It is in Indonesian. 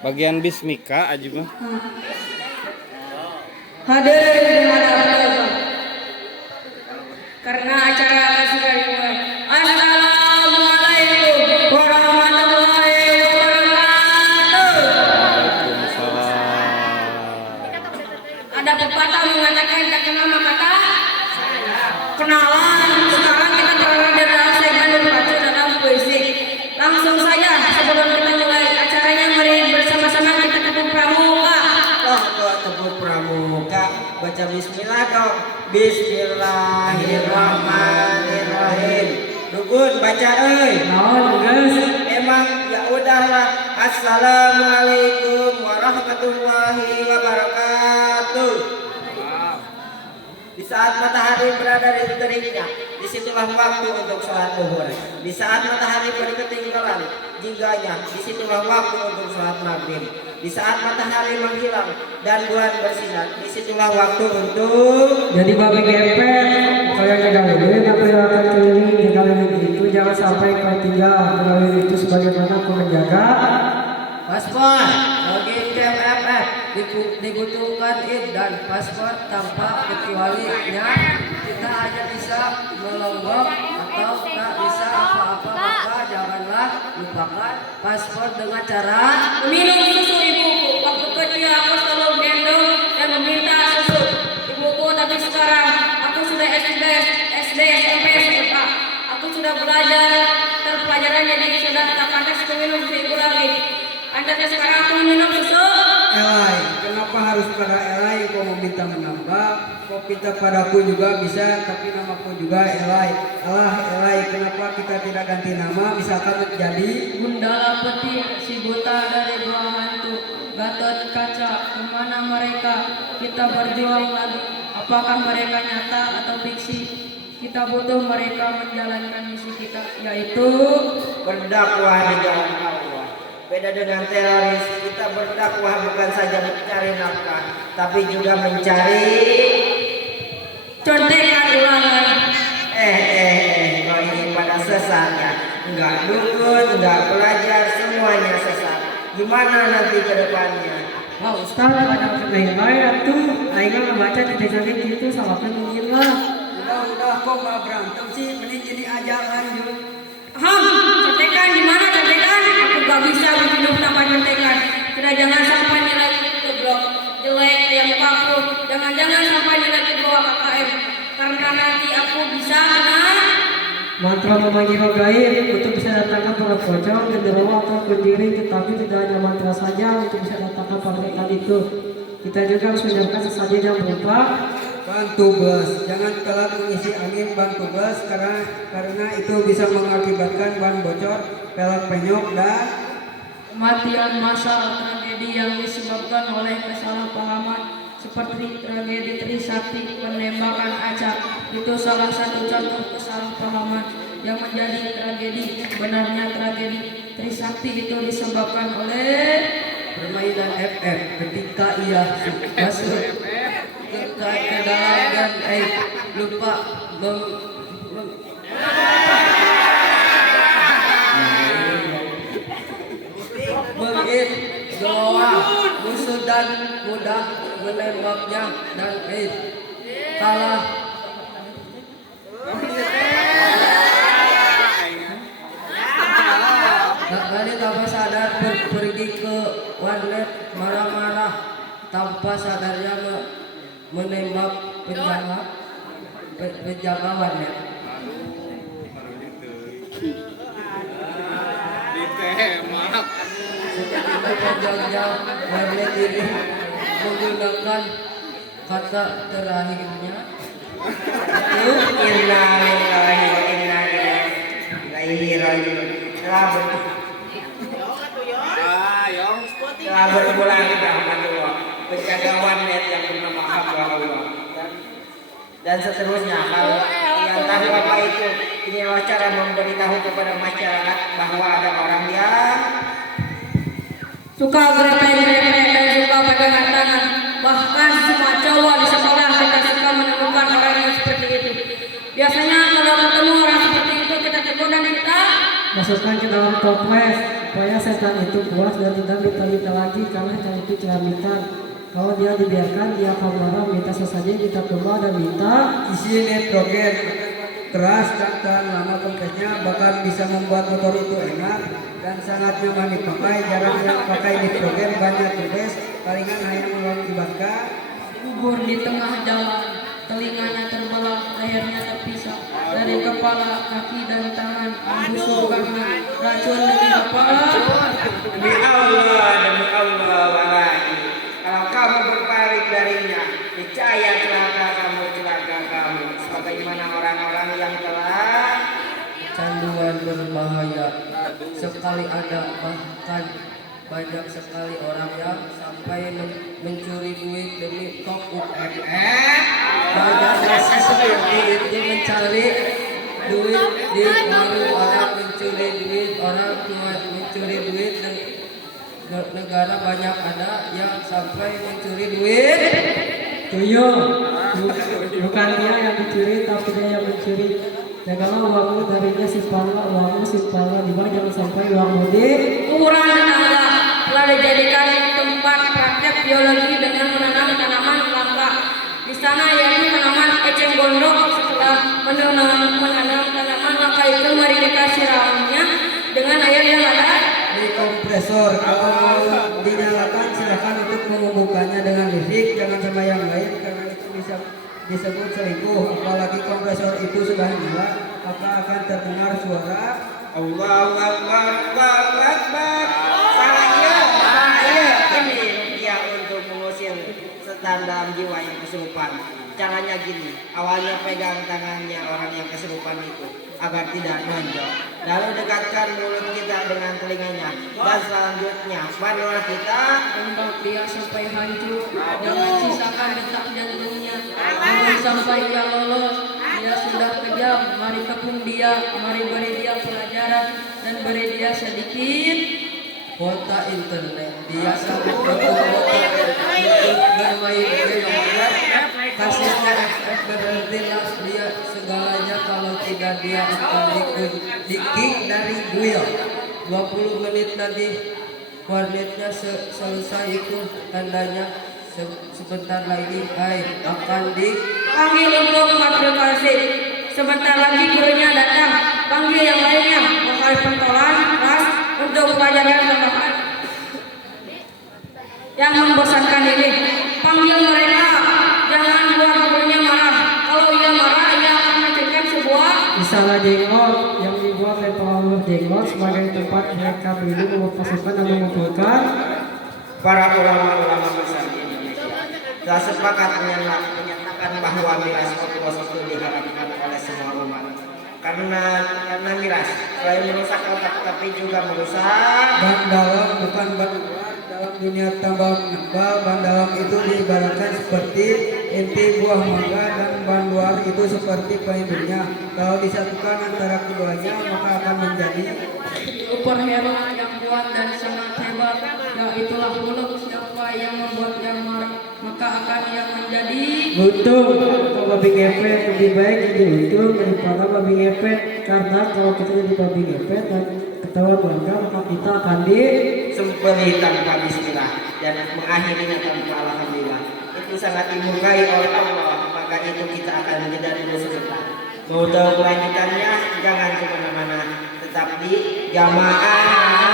Bagian bismika aja mah. Hadirin dimanapun, karena acara akan sudah dimulai. Assalamualaikum warahmatullahi wabarakatuh. Ada pepatah mengatakan tak kenal maka tak kenalan. Sekarang kita berada dalam segmen berpacu dalam puisi. Langsung saja sebelum kita mulai acaranya, mari bersama-sama kita tepuk pramuka. Kok tepuk pramuka, baca bismillah dong. Bismillahirrahmanirrahim. Dukun baca Guys. Emang ya udahlah. Assalamualaikum warahmatullahi wabarakatuh. Di saat matahari berada di teriknya, disitulah waktu untuk sholat zuhur. Di saat matahari berketinggalan jingganya, disitulah waktu untuk sholat maghrib. Di saat matahari menghilang dan bulan bersinar, disitulah waktu untuk Jadi babi gepet, kalau yang jaga lilin apa yang akan keliling jaga lilin itu jangan sampai ketinggalan. Jaga lilin itu sebagaimana aku menjaga paspor. Login KMFF dibutuhkan ID dan paspor tanpa kecualinya. Kita hanya bisa melonggok atau tak bisa apa-apa, maka janganlah lupakan paspor dengan cara Minum susu ibuku. Waktu kecil aku selalu gendong dan meminta susu ibuku, tapi sekarang aku sudah SD, SMP, SMA. Aku sudah belajar dan pelajaran, jadi sudah tak pantas minum susu ibu lagi. Andainya sekarang aku minum susu. Elai, kenapa harus pada Elai? Kau meminta menambah, kau minta padaku juga bisa, tapi namaku juga Elai. Allah Elai, kenapa kita tidak ganti nama? Misalkan menjadi Gundala Peti, si buta dari gua hantu, Gatot Kaca, kemana mereka? Kita berjuang lagi. Apakah mereka nyata atau fiksi? Kita butuh mereka menjalankan misi kita, yaitu berdakwah di jalan Allah. Beda dengan teroris, kita berdakwah bukan saja mencari nafkah, tapi juga mencari contekan ulangan. Kau ini pada sesat ya. Enggak dukun, enggak pelajar, semuanya sesat. Gimana nanti ke depannya? wah Ustaz, banyak main-main tuh. Aing membaca di desa gitu, salahkan mungkin lah. Udah kok nggak berantem sih, mending jadi ajak lanjut. Contekan di mana contekan? Aku gak bisa hidup tanpa contekan. Sudah jangan sampai nilai ke blog jelek yang mukaku. Jangan sampai nilai ke bawah KKM. Karena nanti aku bisa kena Mantra memanggil roh gaib untuk bisa datangkan para pocong, genderuwo atau kunjiri, tetapi tidak hanya mantra saja untuk bisa datangkan pabrik itu. Kita juga harus menyiapkan sesajen yang berupa bantu bus. Jangan telat mengisi angin bantu bus karena itu bisa mengakibatkan ban bocor, pelek penyok dan kematian massal, tragedi yang disebabkan oleh kesalahpahaman seperti tragedi Trisakti penembakan acak. Itu salah satu contoh kesalahpahaman yang menjadi tragedi. Benarnya tragedi Trisakti itu disebabkan oleh permainan FF ketika ia masuk ke dalam dan lupa mengit doa musuh dan mudah menembaknya dan kalah. Tadi tanpa sadar pergi ke warnet marah-marah, tanpa sadarnya menembak penjaga warnet. Ditembak. Seketika penjaga warnet ini menggunakan kata terakhirnya Innalillahi wa inna ilaihi raji'un. Telah berpulang ke rahmatullah, penjaga warnet yang bernama hamba Allah dan seterusnya. Kalau yang tahu apa itu, inilah cara memberitahu kepada masyarakat bahwa ada orang yang suka grepe-grepe dan suka pegangan tangan. Bahkan semua cowok di sekolah kita suka menemukan orang yang seperti itu. Biasanya kalau ketemu orang seperti itu kita tegur dan kita Masukkan ke dalam toples supaya setan itu puas dan tidak minta-minta lagi karena setan itu ceramitan. Kalau dia dibiarkan, dia akan marah, minta sesaji, minta kembali dan minta Isi nitrogen keras dan tahan lama kompresnya, bahkan bisa membuat motor itu enak dan sangat nyaman dipakai. Jarang yang pakai nitrogen, banyak turbes, palingan hanya mengakibatkan gugur di tengah jalan, telinganya terbelah, lehernya terpisah dari kepala, kaki dan tangan, busuk karena racun demi apa? Demi Allah wallahi. Kalau kamu berpaling darinya, niscaya celaka kamu. Sebagaimana orang-orang yang telah canduan berbahaya. Sekali ada, bahkan banyak sekali orang yang sampai mencuri duit demi top UMR. Banyak rasa seperti itu mencari duit di warung, orang mencuri duit, orang tua mencuri duit, dan negara banyak ada yang sampai mencuri duit. tuyul. Bukan dia yang dicuri, tapi dia yang mencuri. Jagalah uangmu darinya simpanlah uangmu, simpanlah di bawah, jangan sampai uangmu di Kurang tetangga telah dijadikan tempat praktek biologi dengan menanam tanaman langka. Di sana yaitu tanaman eceng gondok. Setelah menanam tanaman langka itu, mari kita siramnya dengan air yang ada Di kompresor, kalau mau dinyalakan silakan untuk menghubungkannya dengan listrik, jangan sama yang lain karena itu bisa disebut selingkuh. Apalagi kompresor itu sudah nyala, maka akan terdengar suara Allahu Akbar. Saya ini rupiah untuk mengusir setan dalam jiwa yang kesurupan. Caranya gini, awalnya pegang tangannya orang yang kesurupan itu agar tidak nonjok. Lalu dekatkan mulut kita dengan telinganya, dan selanjutnya barulah kita tembak dia sampai hancur. Jangan sisakan detak jantungnya. Jangan sampai ia lolos. Dia sudah kejam. Mari kepung dia. Mari beri dia pelajaran dan beri dia sedikit kuota internet. Dia sangat bermain game, kasusnya FF berarti dia segalanya. Kalau tidak dia akan di-kick dari guild. 20 menit nanti warnetnya selesai, itu tandanya sebentar lagi akan panggil untuk matrikulasi. Sebentar lagi gurunya datang. Panggil yang lainnya. Bakal pentolan kelas untuk pelajaran tambahan yang membosankan ini. Panggil mereka. Jangan buat gurunya marah. Kalau ia marah, ia akan menciptakan sebuah misalnya jengot yang dibuat oleh pengawas jengot sebagai tempat mereka berlindung, memasukkan dan mengumpulkan. para ulama-ulama besar di Indonesia telah sepakat menyatakan bahwa miras oplos itu diharapkan oleh semua umat. Karena miras selain merusak otak tapi juga merusak. ban dalam, bukan ban luar. Dalam dunia tambang nambah, ban dalam itu diibaratkan seperti inti buah mangga dan ban luar itu seperti pelindungnya. Kalau disatukan antara keduanya maka akan menjadi superhero yang kuat dan sangat hebat. Ya itulah muluk. Siapa yang membuat yang marah, maka akan yang menjadi Untung atau babi ngepet lebih baik jadi untung daripada babi ngepet, karena kalau kita jadi babi ngepet dan ketawa bangga maka kita akan Sempurna tanpa bismillah dan mengakhirinya tanpa alhamdulillah. Itu sangat dimurkai oleh Allah, maka itu kita akan menjeda dulu sebentar. Mau tahu kelanjutannya? Jangan kemana-mana, tetap di Jamaah